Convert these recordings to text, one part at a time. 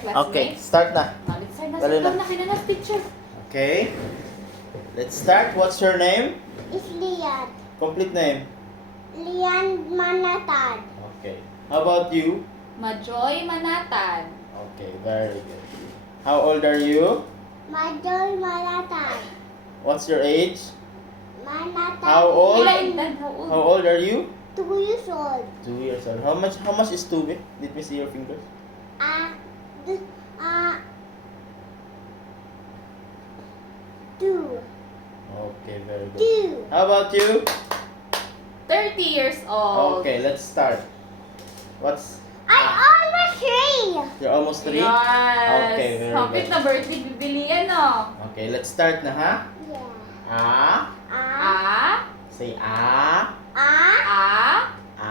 classmates. Okay, start na. Let's start na. Dali na. Sit down na kinanas, teacher. Okay. Let's start. What's your name? It's Lian. Complete name. Lian Manatan. Okay. How about you? Majoy Manatan. Okay, very good. How old are you? Majoy Manatan. What's your age? Manatan. How old? Ilan? How old? How old are you? 2 years old. 2 years old. How much is 2? Let me see your fingers. D- 2. Okay, very good. 2. How about you? 30 years old. Okay, let's start. I'm almost 3. You're almost 3? Yes. Okay, very Kapit good. na birthday bibili yan, oh. Okay, let's start na, ha? Yeah. A. A. Say A. A. A. A.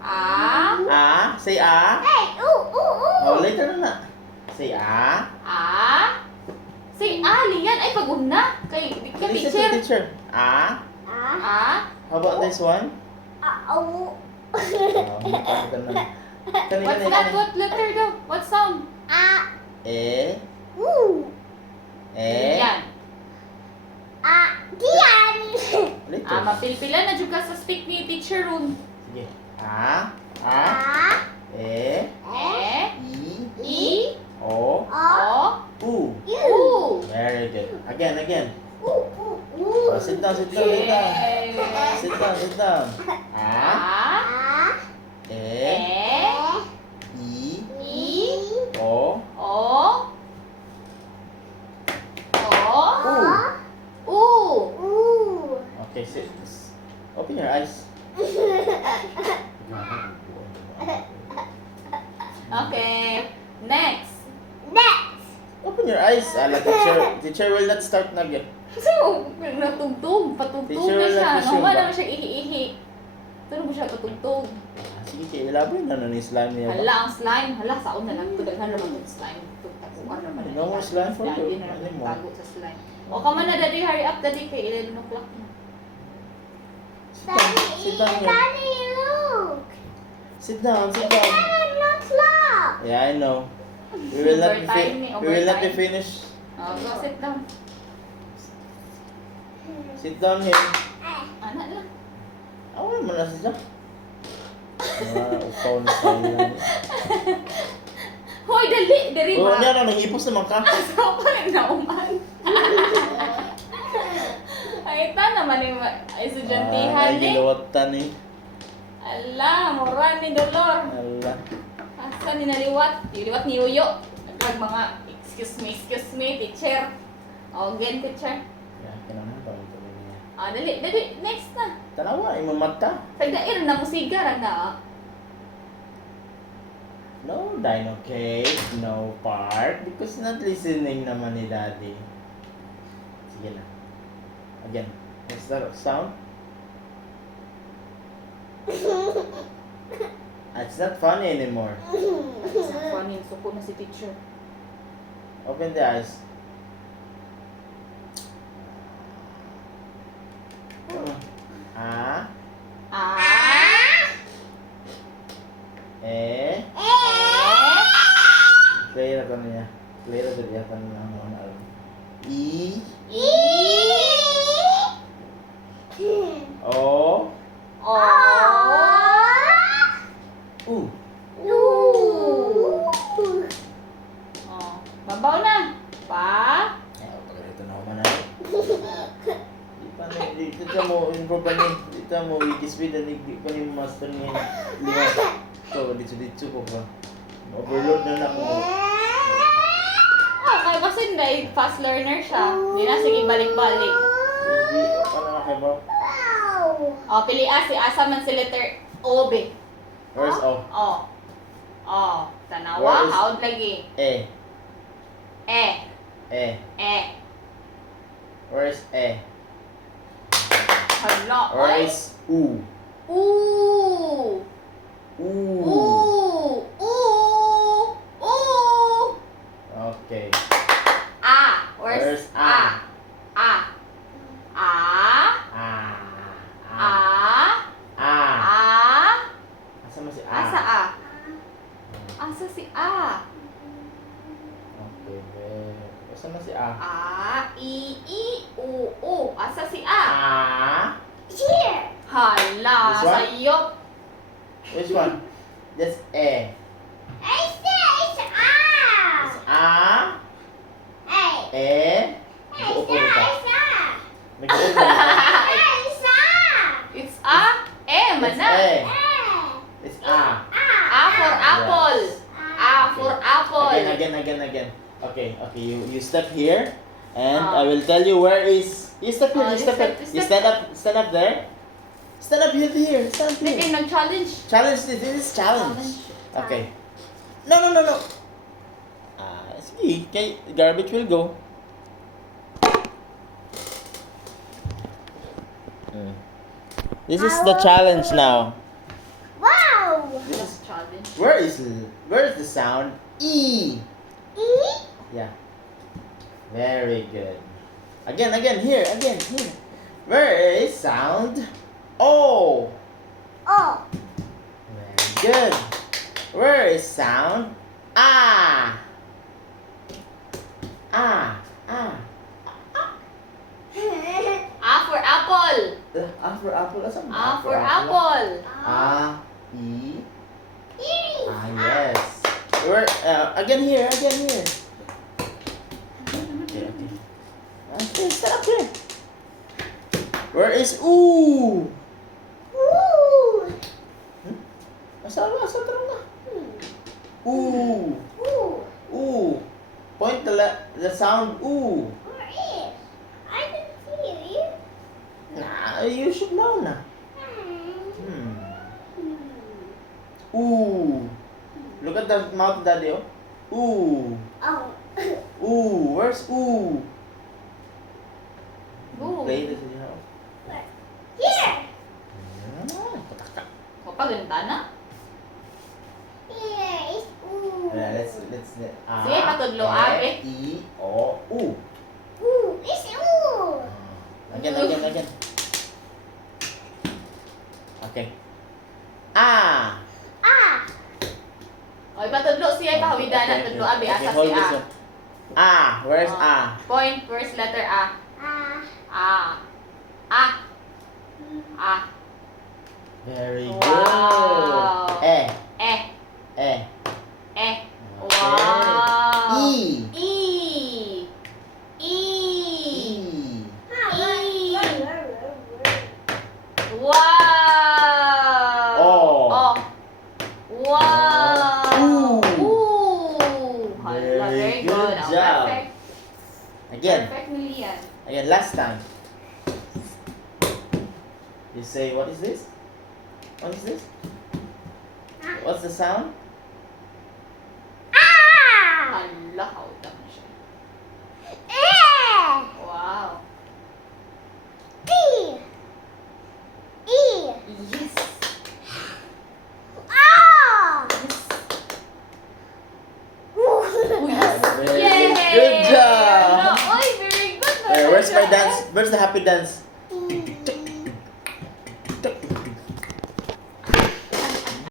A. Say A. Hey, ooh, ooh, ooh. Oh, later na. Say A. A. Say A, Lian. Ay, pag na. Kay Listen to teacher. teacher. A. A. How about this one? Oh. What's that? What letter daw? What sound? E. Ooh. E. Yan. Diyan. Later. Mapilpila na juga sa stick ni teacher room. Sige. A. A. E. E. I. E. O. O. U. U. Very good. Again. Ooh, ooh, ooh. Oh, sit down. Sit down. A. A. E. E. I. I. O. O. O. U. Ooh. Okay, sit. Open your eyes. Okay. Next. Next. Open your eyes. Teacher will not start na again. So, natugtog. Patugtog Teacher, na siya. resume Naman ba? naman siya ihi-ihi. Tunog mo siya patugtog. Sige, elaborate na ni slime niya. Hala, ang slime. Hala, saon na lang. Tudaghan naman yung slime. Tugtaguan naman. No more slime for you. Lagi na naman Ano mo? tago sa slime. O ka man na, daddy. Hurry up, daddy. Kay 11 o'clock na. Sit down here. Daddy, look. Sit down. Daddy, not slap. Yeah, I know. We will not be finished. Oh, go sit down. Sit down here. Anak lang. Awal mo na siya. Upaw na tayo. Hoy, dali. Dali Oh, ba? niya na, nahipos naman ka. Asa pa yung nauman? Ay, ita naman yung estudyantihan Ay, ni. gilawatan eh. Ala, mura ni Dolor. Ala. Asa ni naliwat? Liwat ni Yuyo. Naglag mga, excuse me, teacher. O, again, teacher. Yeah, kailangan pa ito niya. Dali, next na. Tanawa, imong mata. Pagdair na musiga ra na. No dino cake, no part, because not listening naman ni daddy. Sige na. Again. What's the sound? It's not funny anymore. Sa funny, suko na si teacher. Open the eyes. Come on. A. E. Play na niya. Play na niya pa na mga alam. I. O. U. Babaw na. Pa. Ito na ako man ay. Dito mo improve pa niya. Dito mo wikispeed and di pa niya master niya. Lima. So, dito ko ba? Overload na ako. Kaya kasi hindi, fast learner siya. Hindi na, sige, balik-balik. Hindi, ano na kayo ba? Pili si asa man si letter O, be. Where's O? Tanawa, Where is- haod lagi. E. E. Where's E? Hala, Where oy. is U? U. U. Okay. Where's A? A. A. Asa mo si A? Asa A? Asa si A? Saan na si A? A, I, U, U. Asa si A? A. Here. Hala, This one? sayop. Which one? That's A. I said it's ah. It's A. Hey. E. Nag-uupo It's ka. ah. Nag-uupo ka. It's ah. It's A, M, It's na. A. Eh. It's A. A for apple. Yes. A for apple. Again. Okay, you step here, and Ah. I will tell you where is. You step here, Ah, you you step step- here. you You step- stand up there. Stand up here, stand Hindi here. kayo nag-challenge. Challenge this is challenge. Okay. No. Sige, kay garbage will go. This is the challenge now. Wow. This is, Challenge. where is the sound E? E. Yeah. Very good. Again, here. Where is sound O? Oh. Very good. Where is sound A? A. A for apple. A for apple. Asa mo? A for apple. A, E. E. Yes. Where? Again here. Okay. Okay, stand up here. Where is U? Ooh. Asa tarong na? U. Ooh. Point the sound U. Where is? I didn't see you. Nah, you should know na. U. Look at the mouth, Daddy. Oh. U. Oh. Where's U? Ooh. Play this, you know. Here. Pataka. Kapaganda na. Here is ooh. Let's Sige, patudlo, abe. E, O, U. Ooh. It's ooh. Again. Okay. A. Ah. O, ipatudlo siya, ipahawidan na tudlo, abi, asa si hold A. this one. A. Where's Oh. A? Point, first letter A. Ah. A. A. Very Wow. good. E. E. E. E. Okay. Wow. E. E. E. Wow. Oh. Wow. Ooh. Ooh. Hala, Very very good good. Oh, job. Perfect. Again. Perfect, Lian. Again, last time. You say, what is this? What is this? What's the sound? Ah. Hala, hawda mo siya. Eh. Wow. E. E. Yes. Ah. Oh, yes. Very Yay! good job. Hala, oy, very good. Where's my dance? Where's the happy dance?